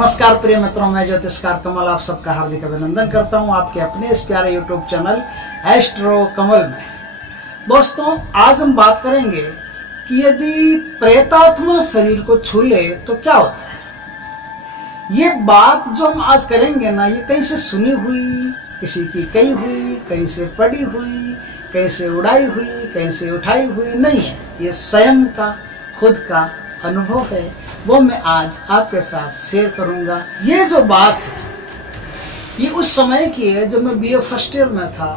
नमस्कार प्रिय मित्रों, मैं ज्योतिषकार कमल आप सबका हार्दिक अभिनंदन करता हूं आपके अपने इस प्यारे यूट्यूब चैनल एस्ट्रो कमल में। दोस्तों, आज हम बात करेंगे कि यदि प्रेतात्मा शरीर को छू ले तो क्या होता है। ये बात जो हम आज करेंगे ना, ये कहीं से सुनी हुई, किसी की कही हुई, कहीं से पढ़ी हुई, कहीं से उड़ाई हुई, कहीं से उठाई हुई नहीं है। ये स्वयं का खुद का अनुभव है, वो मैं आज आपके साथ शेयर करूंगा। ये जो बात है ये उस समय की है जब मैं बीए फर्स्ट ईयर में था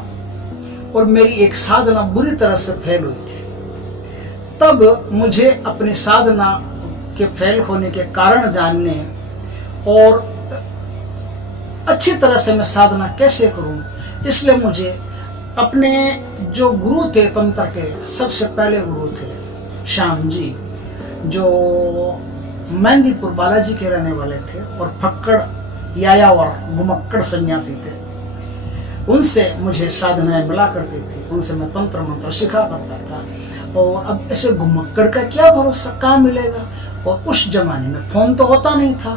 और मेरी एक साधना बुरी तरह से फेल हुई थी। तब मुझे अपनी साधना के फेल होने के कारण जानने और अच्छी तरह से मैं साधना कैसे करूं, इसलिए मुझे अपने जो गुरु थे तंत्र के, सबसे पहले गुरु थे श्याम जी, जो मेहंदीपुर बालाजी के रहने वाले थे और फक्कड़ यायावर घुमक्कड़ सन्यासी थे। उनसे मुझे साधनाएं मिला करती थी, उनसे मैं तंत्र मंत्र सीखा करता था। और अब ऐसे घुमक्कड़ का क्या भरोसा, कहाँ मिलेगा। और उस जमाने में फोन तो होता नहीं था,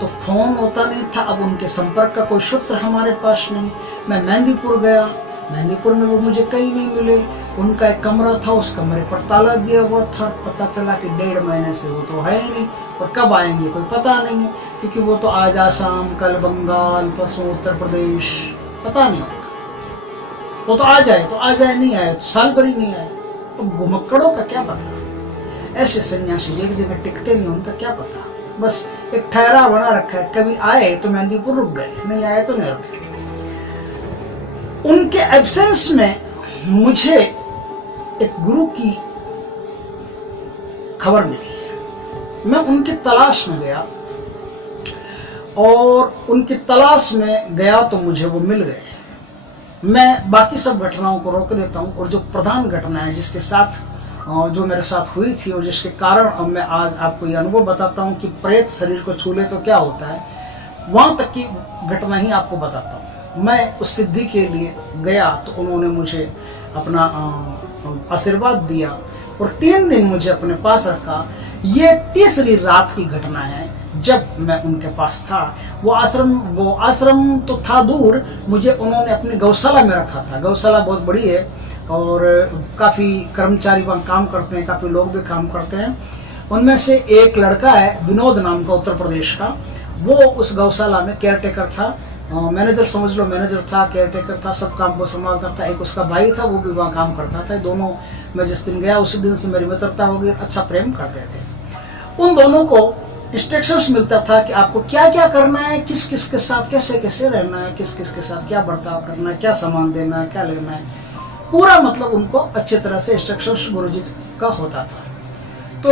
तो फोन होता नहीं था। अब उनके संपर्क का कोई सूत्र हमारे पास नहीं। मैं मेहंदीपुर गया, मेहंदीपुर में वो मुझे कहीं नहीं मिले। उनका एक कमरा था, उस कमरे पर ताला दिया हुआ था। पता चला कि 1.5 महीने से वो तो है ही नहीं, और कब आएंगे कोई पता नहीं है, क्योंकि वो तो आज आसाम, कल बंगाल, परसों उत्तर प्रदेश, पता नहीं होगा। वो तो आ जाए, नहीं आए तो साल भर ही नहीं आए। अब घुमक्कड़ों का क्या पता, ऐसे सन्यासी एक जगह टिकते नहीं, उनका क्या पता। बस एक ठहरा बना रखा है, कभी आए तो मेहंदीपुर रुक गए, नहीं आए तो नहीं रुके। उनके एब्सेंस में मुझे एक गुरु की खबर मिली। मैं उनकी तलाश में गया, और उनकी तलाश में गया तो मुझे वो मिल गए। मैं बाकी सब घटनाओं को रोक देता हूँ, और जो प्रधान घटना है जिसके साथ जो मेरे साथ हुई थी और जिसके कारण अब मैं आज आपको ये अनुभव बताता हूँ कि प्रेत शरीर को छू ले तो क्या होता है, वहाँ तक की घटना ही आपको बताता हूँ। मैं उस सिद्धि के लिए गया तो उन्होंने मुझे अपना आशीर्वाद दिया और 3 दिन मुझे अपने पास रखा। ये तीसरी रात की घटना है जब मैं उनके पास था। वो आश्रम तो था दूर, मुझे उन्होंने अपनी गौशाला में रखा था। गौशाला बहुत बड़ी है और काफ़ी कर्मचारी वहाँ काम करते हैं, काफ़ी लोग भी काम करते हैं। उनमें से एक लड़का है विनोद नाम का, उत्तर प्रदेश का। वो उस गौशाला में केयर टेकर था, मैनेजर समझ लो, मैनेजर था, केयर टेकर था, सब काम को संभालता था। एक उसका भाई था, वो भी वहाँ काम करता था। दोनों, मैं जिस दिन गया उसी दिन से मेरी मित्रता हो गई, अच्छा प्रेम करते थे। उन दोनों को इंस्ट्रक्शंस मिलता था कि आपको क्या क्या करना है, किस किस के साथ कैसे कैसे रहना है, किस किस के साथ क्या बर्ताव करना है, क्या सामान देना है, क्या लेना है, पूरा मतलब उनको अच्छी तरह से इंस्ट्रक्शंस गुरुजी का होता था। तो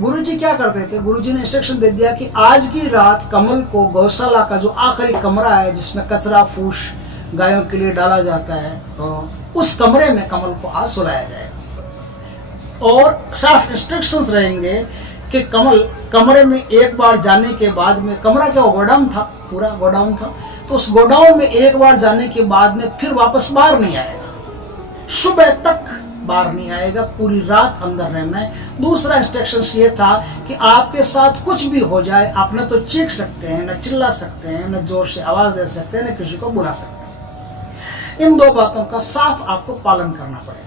गुरुजी क्या करते थे, गुरुजी ने इंस्ट्रक्शन दे दिया कि आज की रात कमल को गौशाला का जो आखिरी कमरा है जिसमें कचरा फूस गायों के लिए डाला जाता है, उस कमरे में कमल को आज सुलाया जाएगा। और साफ इंस्ट्रक्शंस रहेंगे कि कमरे में एक बार जाने के बाद में, कमरा क्या गोडाउन था, पूरा गोडाउन था, तो उस गोडाउन में एक बार जाने के बाद में फिर वापस बाहर नहीं आएगा, सुबह तक बाहर नहीं आएगा, पूरी रात अंदर रहना है। दूसरा इंस्ट्रक्शन ये था कि आपके साथ कुछ भी हो जाए, आप न तो चीख सकते हैं, न चिल्ला सकते हैं, न जोर से आवाज दे सकते हैं, न किसी को बुला सकते हैं। इन 2 बातों का साफ आपको पालन करना पड़ेगा।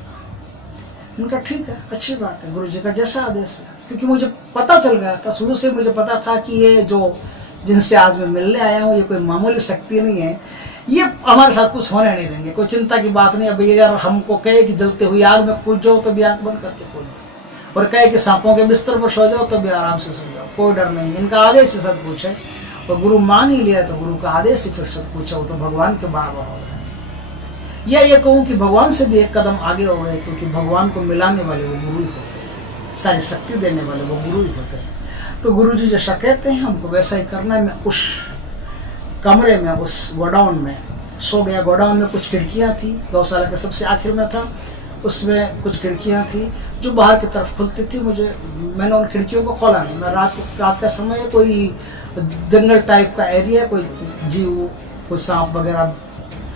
उनका ठीक है, अच्छी बात है, गुरुजी का जैसा आदेश है। क्योंकि मुझे पता चल गया था, शुरू से मुझे पता था कि ये जो जिनसे आज मैं मिलने आया हूँ ये कोई मामूली शक्ति नहीं है, ये हमारे साथ कुछ होने नहीं देंगे। कोई चिंता की बात नहीं। अभी अगर हमको कहे कि जलते हुई आग में कूद जाओ तो भी आंख बंद करके कूद जाओ, और कहे कि सांपों के बिस्तर पर सो जाओ तो भी आराम से सो जाओ, कोई डर नहीं। इनका आदेश ही सब कुछ है, और गुरु मान ही लिया तो गुरु का आदेश ही फिर सब कुछ है। वो तो भगवान के बराबर हो गए, या ये कहूँ कि भगवान से भी एक कदम आगे हो गए, क्योंकि भगवान को मिलाने वाले वो गुरु ही होते हैं, सारी शक्ति देने वाले वो गुरु ही होते हैं। तो गुरु जी जैसा कहते हैं हमको वैसा ही करना है। मैं उस कमरे में, उस गोडाउन में सो गया। गोडाउन में कुछ खिड़कियां थी, गौशाला के सबसे आखिर में था, उसमें कुछ खिड़कियां थी जो बाहर की तरफ खुलती थी। मैंने उन खिड़कियों को खोला नहीं। मैं रात का समय, कोई जंगल टाइप का एरिया, कोई जीव, कोई सांप वगैरह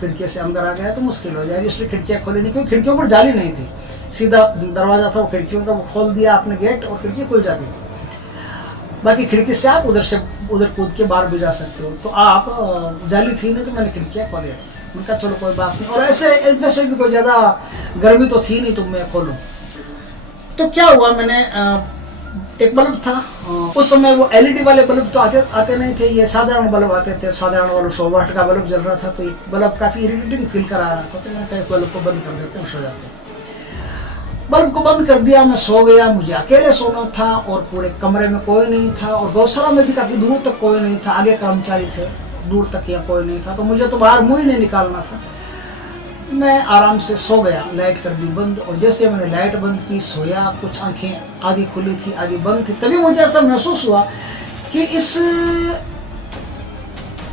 खिड़की से अंदर आ गया तो मुश्किल हो जाएगी, इसलिए खिड़कियां खोली नहीं। क्योंकि खिड़कियों पर जाली नहीं थी, सीधा दरवाजा था, वो खिड़कियों का वो खोल दिया आपने गेट और खिड़की खुल जाती थी। बाकी खिड़की से आप उधर से उधर कूद के बाहर भी जा सकते हो। तो आप जाली थी नहीं तो मैंने खिड़कियाँ खोली थी। मैंने कहा चलो कोई बात नहीं, और ऐसे वैसे भी कोई ज़्यादा गर्मी तो थी नहीं तो मैं खोलूँ। तो क्या हुआ, मैंने एक बल्ब था, उस समय वो एलईडी वाले बल्ब तो आते नहीं थे, ये साधारण बल्ब आते थे। साधारण वाला 100 वाट का बल्ब जल रहा था, तो एक बल्ब काफ़ी इरिटेटिंग फील करा रहा था। तो मैंने कहा बल्ब को बंद कर देते हैं, सो जाते हैं। बल्ब को बंद कर दिया, मैं सो गया। मुझे अकेले सोना था और पूरे कमरे में कोई नहीं था, और गौशाला में भी काफ़ी दूर तक कोई नहीं था। आगे कर्मचारी थे, दूर तक या कोई नहीं था, तो मुझे तो बाहर मुँह ही नहीं निकालना था। मैं आराम से सो गया, लाइट कर दी बंद, और जैसे मैंने लाइट बंद की, सोया। कुछ आंखें आधी खुली थी आधी बंद थी। तभी मुझे ऐसा महसूस हुआ कि इस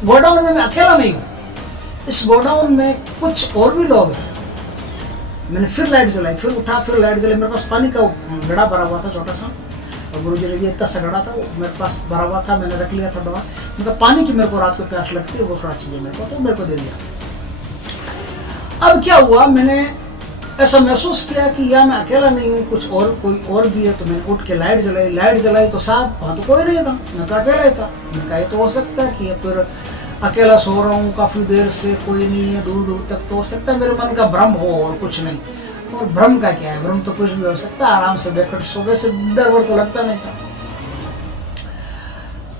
गोडाउन में मैं अकेला नहीं हूँ, इस गोडाउन में कुछ और भी लोग हैं। मैंने फिर लाइट जलाई, फिर उठा, फिर लाइट जलाई। मेरे पास पानी का घड़ा भरा हुआ था छोटा सा, और गुरुजी ने दिया इतना सा घड़ा था, वो मेरे पास भरा हुआ था। मैंने रख लिया था डब्बा। उनका पानी की मेरे को रात को प्यास लगती है, वो थोड़ा चाहिए मेरे को, तो मेरे को दे दिया। अब क्या हुआ, मैंने ऐसा महसूस किया कि या मैं अकेला नहीं हूँ, कुछ और कोई और भी है। तो मैंने उठ के लाइट जलाई। लाइट जलाई तो साहब वहाँ तो कोई नहीं था, मैं तो अकेला ही था। मैंने कहा ये तो हो सकता है कि या फिर अकेला सो रहा हूँ काफ़ी देर से, कोई नहीं है दूर दूर तक, तो हो सकता है मेरे मन का भ्रम हो और कुछ नहीं। और भ्रम का क्या है, भ्रम तो कुछ भी हो सकता है। आराम से बैठ सो, वैसे डर वर तो लगता नहीं था।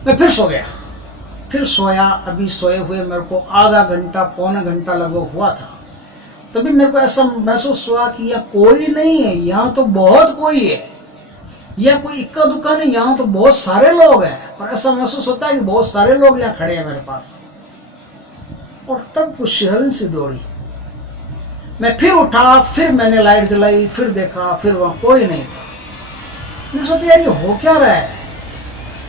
मैं फिर सो गया, फिर सोया। अभी सोए हुए मेरे को आधा घंटा पौना घंटा लगभग हुआ था। तभी मेरे को ऐसा महसूस हुआ कि यहाँ कोई नहीं है, यहाँ तो बहुत कोई है, यह कोई इक्का दुक्का नहीं, यहाँ तो बहुत सारे लोग हैं। और ऐसा महसूस होता है कि बहुत सारे लोग यहाँ खड़े हैं मेरे पास। और तब कुछ शहरन सी दौड़ी। मैं फिर उठा, फिर मैंने लाइट जलाई, फिर देखा, फिर वहाँ कोई नहीं था। मैं सोचा यार ये हो क्या रहा है,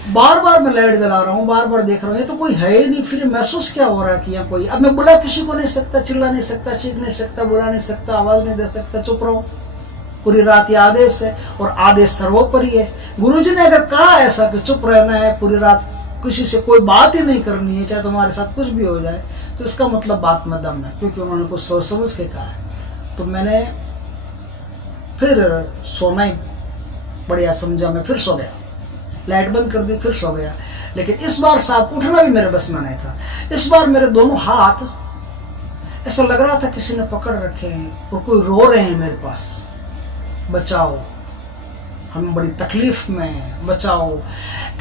बार बार मैं लाइट जला रहा हूँ, बार बार देख रहा हूँ, ये तो कोई है ही नहीं। फिर महसूस क्या हो रहा है कि यहाँ कोई। अब मैं बुला किसी को नहीं सकता, चिल्ला नहीं सकता, चीख नहीं सकता, बुला नहीं सकता, आवाज़ नहीं दे सकता, चुप रहो। पूरी रात ये आदेश है, और आदेश सर्वोपरि है। गुरुजी ने अगर कहा ऐसा कि चुप रहना है, पूरी रात किसी से कोई बात ही नहीं करनी है, चाहे तुम्हारे साथ कुछ भी हो जाए, तो इसका मतलब बात में दम है, क्योंकि उन्होंने कुछ सोच समझ के कहा है। तो मैंने फिर सोना ही बढ़िया समझा, मैं फिर सो गया। लाइट बंद कर दी, फिर सो गया। लेकिन इस बार साहब उठना भी मेरे बस में नहीं था। इस बार मेरे दोनों हाथ ऐसा लग रहा था किसी ने पकड़ रखे हैं, और कोई रो रहे हैं मेरे पास, बचाओ, हम बड़ी तकलीफ में हैं, बचाओ।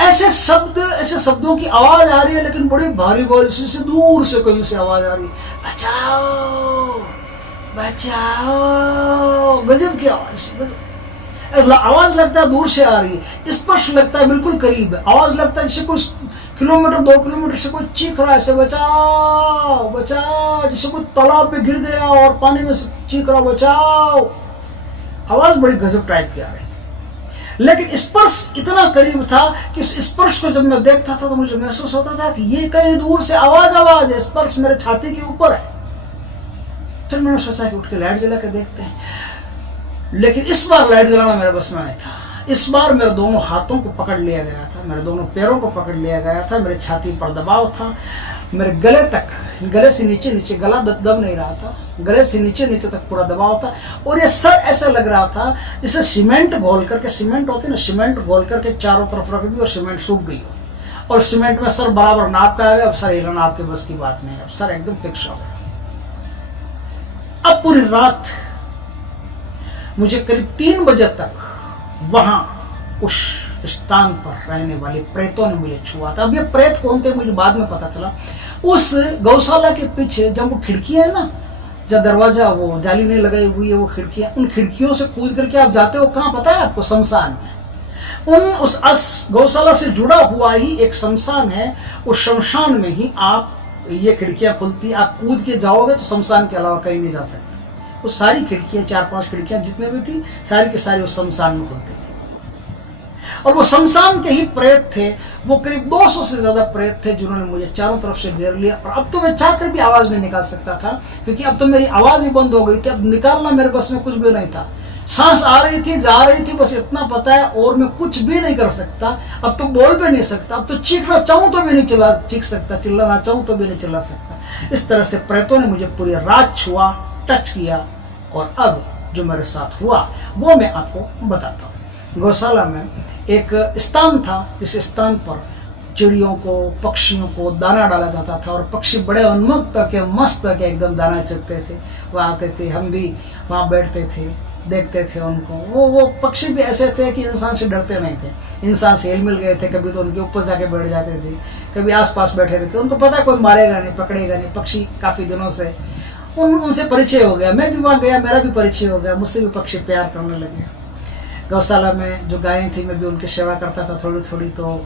ऐसे शब्दों की आवाज आ रही है, लेकिन बड़ी भारी भारी से दूर से कहीं से आवाज आ रही है, बचाओ बचाओ। गजब की आवाज लगता है दूर से आ रही है, स्पष्ट लगता है बिल्कुल करीब है। आवाज लगता है जैसे कोई किलोमीटर 2 किलोमीटर से कोई चीख रहा है, ऐसे बचाओ बचाओ, जैसे कोई तालाब में गिर गया और पानी में से चीख रहा बचाओ। आवाज बड़ी गजब टाइप की आ रही थी, लेकिन स्पर्श इतना करीब था कि उस स्पर्श को जब मैं देखता था तो मुझे महसूस होता था कि ये कहीं दूर से आवाज है, स्पर्श मेरे छाती के ऊपर है। फिर मैंने सोचा कि उठ के लाइट जला के देखते हैं, लेकिन इस बार लाइट जलाना मेरे बस में नहीं था। इस बार मेरे दोनों हाथों को पकड़ लिया गया था, मेरे दोनों पैरों को पकड़ लिया गया था, मेरे छाती पर दबाव था, मेरे गले तक, गले से नीचे नीचे, गला दब नहीं रहा था, गले से नीचे नीचे तक पूरा दबाव था। और ये सर ऐसा लग रहा था जैसे सीमेंट घोल करके, सीमेंट होती है ना, सीमेंट घोल करके चारों तरफ रख दी और सीमेंट सूख गई हो, और सीमेंट में सर बराबर नाप का आ गया। अब सर हिलना आपके बस की बात नहीं है, अब सर एकदम फिक्स हो गया। अब पूरी रात मुझे करीब 3 बजे तक वहां उस स्थान पर रहने वाले प्रेतों ने मुझे छुआ था। अब ये प्रेत कौन थे मुझे बाद में पता चला। उस गौशाला के पीछे जब वो खिड़कियां है ना, जब दरवाजा वो जाली नहीं लगाई हुई है, वो खिड़कियां, उन खिड़कियों से कूद करके आप जाते हो कहाँ पता है आपको? शमशान में। उस गौशाला से जुड़ा हुआ ही एक शमशान है, उस शमशान में ही आप ये खिड़कियां खुलती, आप कूद के जाओगे तो शमशान के अलावा कहीं नहीं जा सकते। वो सारी खिड़कियां, 4-5 खिड़कियां जितने भी थी, सारी की सारी उस शमशान में खुलती थी। और वो शमशान के ही प्रेत थे, वो करीब 200 से ज्यादा प्रेत थे जिन्होंने मुझे चारों तरफ से घेर लिया। और अब तो मैं चाहकर भी आवाज नहीं निकाल सकता था, क्योंकि अब तो मेरी आवाज भी बंद हो गई थी। अब निकालना मेरे बस में कुछ भी नहीं था। सांस आ रही थी, जा रही थी, बस इतना पता है, और मैं कुछ भी नहीं कर सकता। अब तो बोल भी नहीं सकता, अब तो चीखना चाहूं तो भी नहीं चीख सकता, चिल्लाना चाहूं तो भी नहीं चिल्ला सकता। इस तरह से प्रेतों ने मुझे पूरी रात छुआ, टच किया। और अब जो मेरे साथ हुआ वो मैं आपको बताता हूँ। गौशाला में एक स्थान था, जिस स्थान पर चिड़ियों को, पक्षियों को दाना डाला जाता था और पक्षी बड़े उन्मुक्त के मस्त के एकदम दाना चुगते थे। वहाँ आते थे, हम भी वहाँ बैठते थे, देखते थे उनको। वो पक्षी भी ऐसे थे कि इंसान से डरते नहीं थे। इंसान से हिल मिल गए थे कभी तो उनके ऊपर जाके बैठ जाते थे, कभी आसपास बैठे रहते। उनको पता कोई मारेगा नहीं, पकड़ेगा नहीं। पक्षी काफ़ी दिनों से उनसे परिचय हो गया। मैं भी वहाँ गया, मेरा भी परिचय हो गया, मुझसे भी पक्षी प्यार करने लगे। गौशाला में जो गायें थी मैं भी उनकी सेवा करता था थोड़ी थोड़ी, तो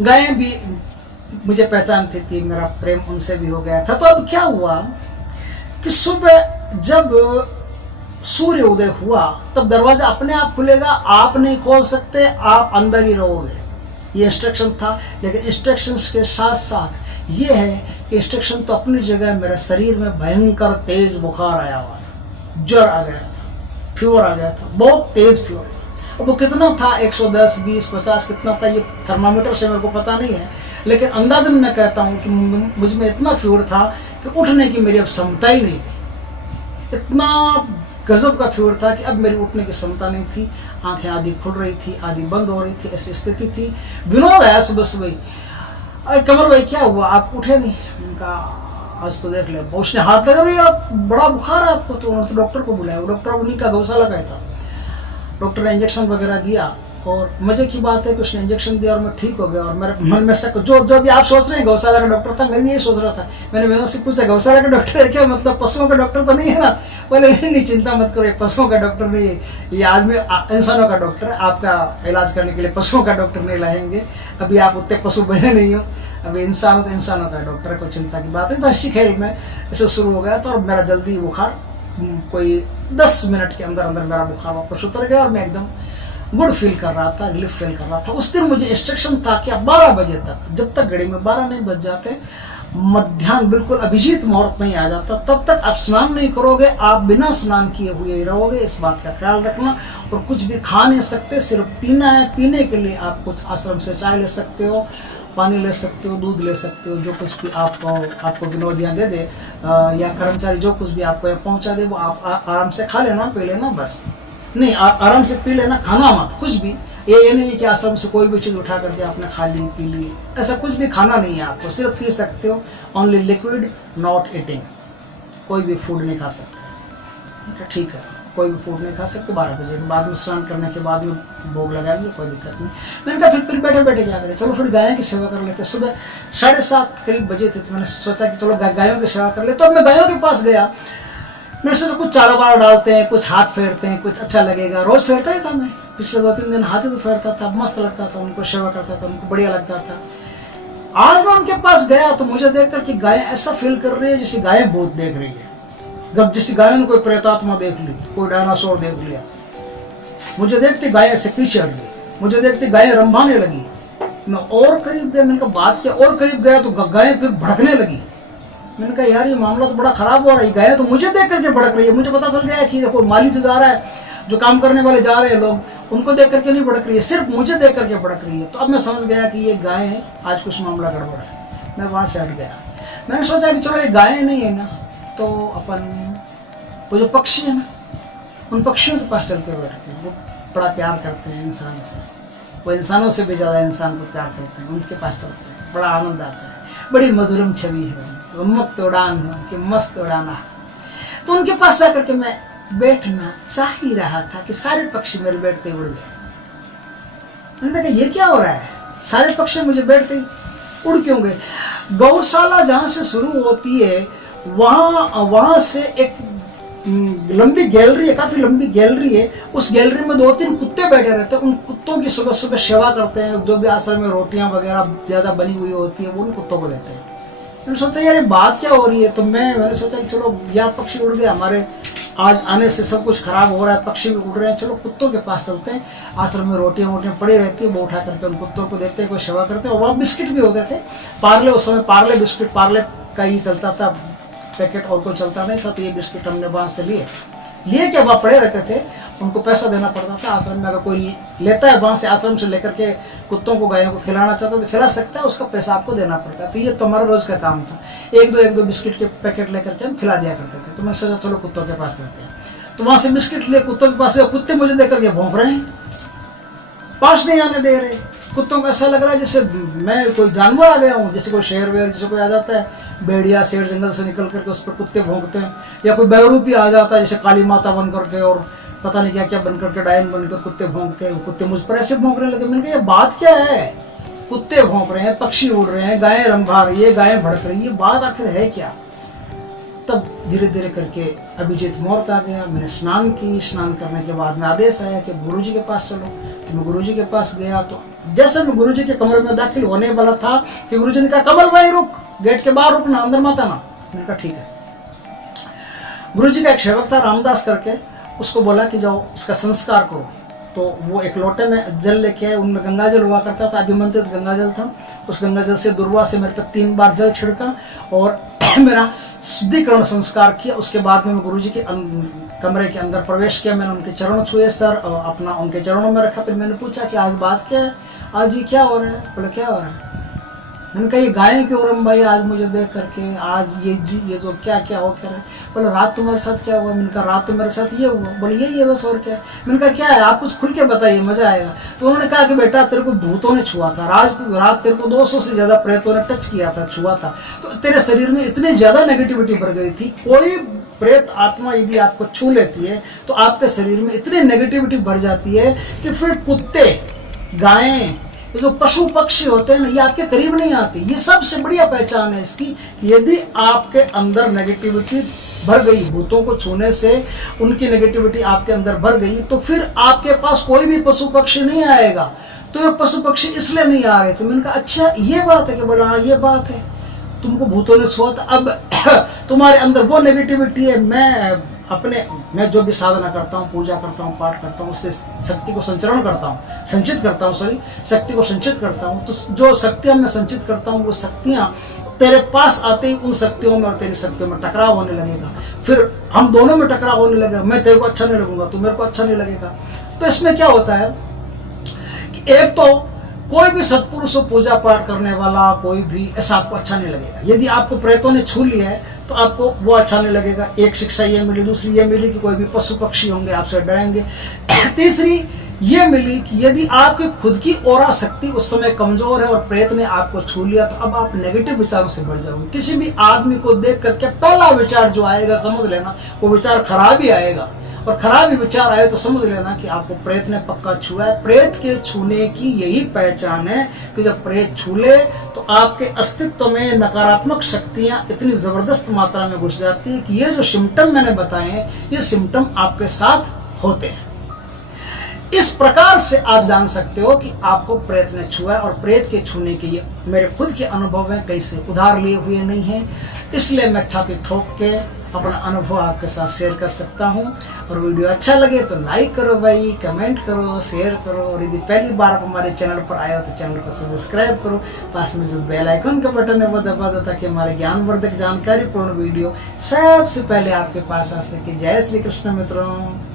गायें भी मुझे पहचानती थी, मेरा प्रेम उनसे भी हो गया था। तो अब क्या हुआ कि सुबह जब सूर्य उदय हुआ तब दरवाजा अपने आप खुलेगा, आप नहीं खोल सकते, आप अंदर ही रहोगे। ये इंस्ट्रक्शन था। लेकिन इंस्ट्रक्शंस के साथ साथ ये है कि इंस्ट्रक्शन तो अपनी जगह, मेरे शरीर में भयंकर तेज बुखार आया हुआ था, ज्वर आ गया था, फीवर आ गया था, बहुत तेज फीवर था। अब वो कितना था, 110, 20, 50 कितना था ये थर्मामीटर से मेरे को पता नहीं है, लेकिन अंदाजन मैं कहता हूँ कि मुझ में इतना फीवर था कि उठने की मेरी अब क्षमता ही नहीं थी। इतना गजब का फीवर था कि अब मेरी उठने की क्षमता नहीं थी। आंखें आधी खुल रही थी, आधी बंद हो रही थी, ऐसी स्थिति थी। विनोद आया सुबह सुबह, अरे कमर भाई क्या हुआ, आप उठे नहीं? उनका आज तो देख ले। उसने हाथ लगा, भाई आप बड़ा बुखार है आपको। तो उन्होंने डॉक्टर को बुलाया। डॉक्टर उन्हीं का गौशाला का था। डॉक्टर ने इंजेक्शन वगैरह दिया और मजे की बात है कि उसने इंजेक्शन दिया और मैं ठीक हो गया। और मेरे मन में शक, जो भी आप सोच रहे हैं गौशाला का डॉक्टर था, मैं भी यही सोच रहा था। मैंने विनोद से पूछा, गौशाला का डॉक्टर है क्या, मतलब पशुओं का डॉक्टर तो नहीं है ना? बोले नहीं, चिंता मत करो, ये पशुओं का डॉक्टर नहीं है, ये आदमी इंसानों का डॉक्टर है। आपका इलाज करने के लिए पशुओं का डॉक्टर नहीं लाएंगे, अभी आप उतने पशु बने नहीं हो, अभी इंसान तो इंसानों का डॉक्टर है, कोई चिंता की बात है। तो हंसी खेल में ऐसे शुरू हो गया था और मेरा जल्दी बुखार कोई 10 मिनट के अंदर अंदर मेरा बुखार वापस उतर गया और मैं एकदम गुड फील कर रहा था, रिलीफ फील कर रहा था। उस दिन मुझे इंस्ट्रक्शन था कि अब 12 बजे तक, जब तक घड़ी में 12 नहीं बज जाते, मध्याह्न बिल्कुल अभिजीत मुहूर्त नहीं आ जाता, तब तक आप स्नान नहीं करोगे, आप बिना स्नान किए हुए ही रहोगे। इस बात का ख्याल रखना। और कुछ भी खा नहीं सकते, सिर्फ पीना है। पीने के लिए आप कुछ आश्रम से चाय ले सकते हो, पानी ले सकते हो, दूध ले सकते हो, जो कुछ भी आपको विनोद यहाँ दे दे या कर्मचारी जो कुछ भी आपको यहाँ पहुँचा दे वो आप आराम से खा लेना, पी लेना, बस। नहीं, आराम से पी लेना, खाना मत कुछ भी। ये नहीं कि आश्रम से कोई भी चीज़ उठा करके आपने खा ली, पी ली, ऐसा कुछ भी खाना नहीं है आपको, सिर्फ पी सकते हो। Only liquid, not eating. कोई भी फूड नहीं खा सकते, ठीक है? कोई भी फूड नहीं खा सकते। 12 बजे के बाद में स्नान करने के बाद में भोग लगाएंगे, कोई दिक्कत नहीं। मैंने कहा फिर बैठे बैठे क्या करें, चलो थोड़ी गायों की सेवा कर लेते। सुबह 7:30 करीब बजे थे, तो मैंने सोचा कि चलो गायों की सेवा कर ले। तो मैं गायों के पास गया। मेरे से तो कुछ चारा वारा डालते हैं, कुछ हाथ फेरते हैं, कुछ अच्छा लगेगा। रोज फेरता ही था मैं, पिछले 2-3 दिन हाथ ही तो फेरता था, मस्त लगता था, उनको सेवा करता था, उनको बढ़िया लगता था। आज मैं उनके पास गया तो मुझे देखकर कि गायें ऐसा फील कर रही है जैसे गायें भूत देख रही है। जैसे गायों ने कोई प्रेतात्मा देख ली, कोई डायनासोर देख लिया। मुझे देखते गायें ऐसे पीछे हट गई, मुझे देखते गायें रंभाने लगी। मैं और करीब गया, मैंने कहा बात किया, और करीब गया तो गायें फिर भड़कने लगी। मैंने कहा यार ये मामला तो बड़ा खराब हो रहा है, गायें तो मुझे देख करके भड़क रही है। मुझे पता चल गया कि देखो माली जो जा रहा है, जो काम करने वाले जा रहे हैं लोग, उनको देख करके नहीं भड़क रही है, सिर्फ मुझे देख करके भड़क रही है। तो अब मैं समझ गया कि ये गायें, आज कुछ मामला गड़बड़ है। मैं वहाँ से हट गया। मैंने सोचा कि चलो ये गायें नहीं है ना, तो अपन वो जो पक्षी है ना, उन पक्षियों के पास चल के बैठते हैं। वो बड़ा प्यार करते हैं इंसान से, वो इंसानों से भी ज़्यादा इंसान को प्यार करते हैं। उनके पास चलते हैं, बड़ा आनंद आता है। बड़ी मधुरम छवि है, उन्मुक्त उड़ान है, उनकी मस्त उड़ाना है। तो उनके पास जाकर के मैं बैठना चाह ही रहा था कि सारे पक्षी मेरे बैठते उड़ गए। मैंने देखा ये क्या हो रहा है, सारे पक्षी मुझे बैठते ही उड़ क्यों गए? गौशाला जहाँ से शुरू होती है वहाँ से एक लंबी गैलरी है, काफ़ी लंबी गैलरी है। उस गैलरी में 2-3 कुत्ते बैठे रहते हैं। उन कुत्तों की सुबह सुबह सेवा करते हैं। जो भी आश्रम में रोटियां वगैरह ज़्यादा बनी हुई होती है वो उन कुत्तों को देते हैं। मैंने सोचा यार ये बात क्या हो रही है, तो मैंने सोचा कि चलो यहाँ पक्षी उड़ गए, हमारे आज आने से सब कुछ खराब हो रहा है, पक्षी भी उड़ रहे हैं, चलो कुत्तों के पास चलते हैं। आश्रम में रोटियाँ वोटियाँ पड़ी रहती है, वो उठा करके उन कुत्तों को देते हैं, कोई सेवा करते हैं। और वहाँ बिस्किट भी होते थे, पार्ले, उस समय पार्ले बिस्किट, पार्ले का ही चलता था पैकेट, और कोई चलता नहीं था। तो ये बिस्किट हमने वहाँ से लिए क्या वहाँ पड़े रहते थे, उनको पैसा देना पड़ता था। आश्रम में अगर कोई लेता है वहाँ से, आश्रम से लेकर के कुत्तों को, गायों को खिलाना चाहता है तो खिला सकता है, उसका पैसा आपको देना पड़ता है। तो ये तो हमारा रोज का काम था। एक दो बिस्किट के पैकेट लेकर के हम खिला दिया करते थे। तो मैं सोचा चलो कुत्तों के पास चलते हैं। तो वहाँ से बिस्किट लिए कुत्तों के पास, कुत्ते मुझे देकर के भौंक रहे हैं, पास नहीं आने दे रहे। कुत्तों को ऐसा लग रहा है जैसे मैं कोई जानवर आ गया हूँ, जैसे कोई शेर वेर जैसे कोई आ जाता है, भेड़िया शेर जंगल से निकल करके उस पर कुत्ते भौंकते हैं, या कोई बहरूपी आ जाता है जैसे काली माता बन करके और पता नहीं क्या क्या बन करके डायन बनकर कुत्ते भौंकते हैं, कुत्ते मुझ पर ऐसे भौंकने लगे। मैंने कहा ये बात क्या है, कुत्ते भौंक रहे हैं, पक्षी उड़ रहे हैं, गायें रंभा रही है, गायें भड़क रही है, बात आखिर है क्या। तब धीरे धीरे करके अभिजीत मुहूर्त आ गया। मैंने स्नान की, स्नान करने के बाद में आदेश आया कि गुरुजी के पास चलो। तो मैं गुरुजी के पास गया। तो जैसे मैं गुरुजी के कमरे में दाखिल होने वाला था कि गुरुजी ने कहा कमल भाई रुक, गेट के बाहर रुकना, अंदर मत आना। मैंने कहा ठीक है। गुरुजी का एक सेवक था रामदास करके, उसको बोला कि जाओ इसका संस्कार करो। तो वो एक लोटे में जल लेके आए, उनमें गंगाजल हुआ करता था, अभिमंत्रित गंगाजल था। उस गंगाजल से दुर्वा से मेरे पर 3 बार जल छिड़का और मेरा शुद्धिकरण संस्कार किया। उसके बाद में मैं गुरुजी के कमरे के अंदर प्रवेश किया। मैंने उनके चरण छुए सर, अपना उनके चरणों में रखा। फिर मैंने पूछा कि आज बात क्या है, आज ये क्या हो रहा है। बोले क्या हो रहा है। मैंने कहा ये गायें क्यों रम भाई आज मुझे देख करके, आज ये जो क्या क्या हो क्या रहा है। बोले रात तुम्हारे साथ क्या हुआ। मैंने कहा रात तो मेरे साथ ये हुआ। बोले यही है बस और क्या है। मैंने कहा क्या है, आप कुछ खुल के बताइए, मजा आएगा। तो उन्होंने कहा कि बेटा तेरे को भूतों ने छुआ था, रात तेरे को 200 से ज्यादा प्रेतों ने टच किया था, छुआ था। तो तेरे शरीर में इतनी ज्यादा नेगेटिविटी भर गई थी। कोई प्रेत आत्मा यदि आपको छू लेती है तो आपके शरीर में इतनी नेगेटिविटी भर जाती है कि फिर कुत्ते, गायें, ये जो पशु पक्षी होते हैं ना, ये आपके करीब नहीं आते। ये सबसे बढ़िया पहचान है इसकी, यदि आपके अंदर नेगेटिविटी भर गई, भूतों को छूने से उनकी नेगेटिविटी आपके अंदर भर गई, तो फिर आपके पास कोई भी पशु पक्षी नहीं आएगा। तो ये पशु पक्षी इसलिए नहीं आ रहे थे। मैंने कहा अच्छा ये बात है कि बोला हाँ ये बात है, तुमको भूतों ने छुआ था, अब तुम्हारे अंदर वो नेगेटिविटी है। मैं जो भी साधना करता हूँ, पूजा करता हूँ, पाठ करता हूँ, उससे शक्ति को संचरण करता हूँ, संचित करता हूँ, शक्ति को संचित करता हूँ। तो जो शक्तियाँ मैं संचित करता हूँ, वो शक्तियाँ तेरे पास आते ही उन शक्तियों में और तेरी शक्तियों में टकराव होने लगेगा। फिर हम दोनों में टकराव होने लगेगा। मैं तेरे को अच्छा नहीं लगूंगा, तू मेरे को अच्छा नहीं लगेगा। तो इसमें क्या होता है कि एक तो कोई भी सत्पुरुष पूजा पाठ करने वाला कोई भी ऐसा आपको अच्छा नहीं लगेगा। यदि आपको प्रेतों ने छू लिया है तो आपको वो अच्छा नहीं लगेगा। एक शिक्षा ये मिली, दूसरी ये मिली कि कोई भी पशु पक्षी होंगे आपसे डरेंगे। तीसरी ये मिली कि यदि आपकी खुद की ओरा शक्ति उस समय कमजोर है और प्रेत ने आपको छू लिया तो अब आप नेगेटिव विचारों से भर जाओगे। किसी भी आदमी को देख करके पहला विचार जो आएगा समझ लेना वो विचार खराब ही आएगा, और खराब ही विचार आए तो समझ लेना कि आपको प्रेत ने पक्का छुआ है। प्रेत के छूने की यही पहचान है कि जब प्रेत छू ले तो आपके अस्तित्व में नकारात्मक शक्तियां इतनी जबरदस्त मात्रा में घुस जाती है कि ये जो सिम्टम मैंने बताए हैं ये सिम्टम आपके साथ होते हैं। इस प्रकार से आप जान सकते हो कि आपको प्रेत ने छुआ है। और प्रेत के छूने के ये मेरे खुद के अनुभव हैं, कहीं से उधार लिए हुए नहीं हैं, इसलिए मैं छाती ठोक के अपना अनुभव आपके साथ शेयर कर सकता हूं। और वीडियो अच्छा लगे तो लाइक करो भाई, कमेंट करो, शेयर करो, और यदि पहली बार आप हमारे चैनल पर आए हो तो चैनल को सब्सक्राइब करो। पास में जो बेल आइकन का बटन है वो दबा दो ताकि हमारे ज्ञानवर्धक जानकारी पूर्ण वीडियो सबसे पहले आपके पास आ सके। जय श्री कृष्ण मित्रों।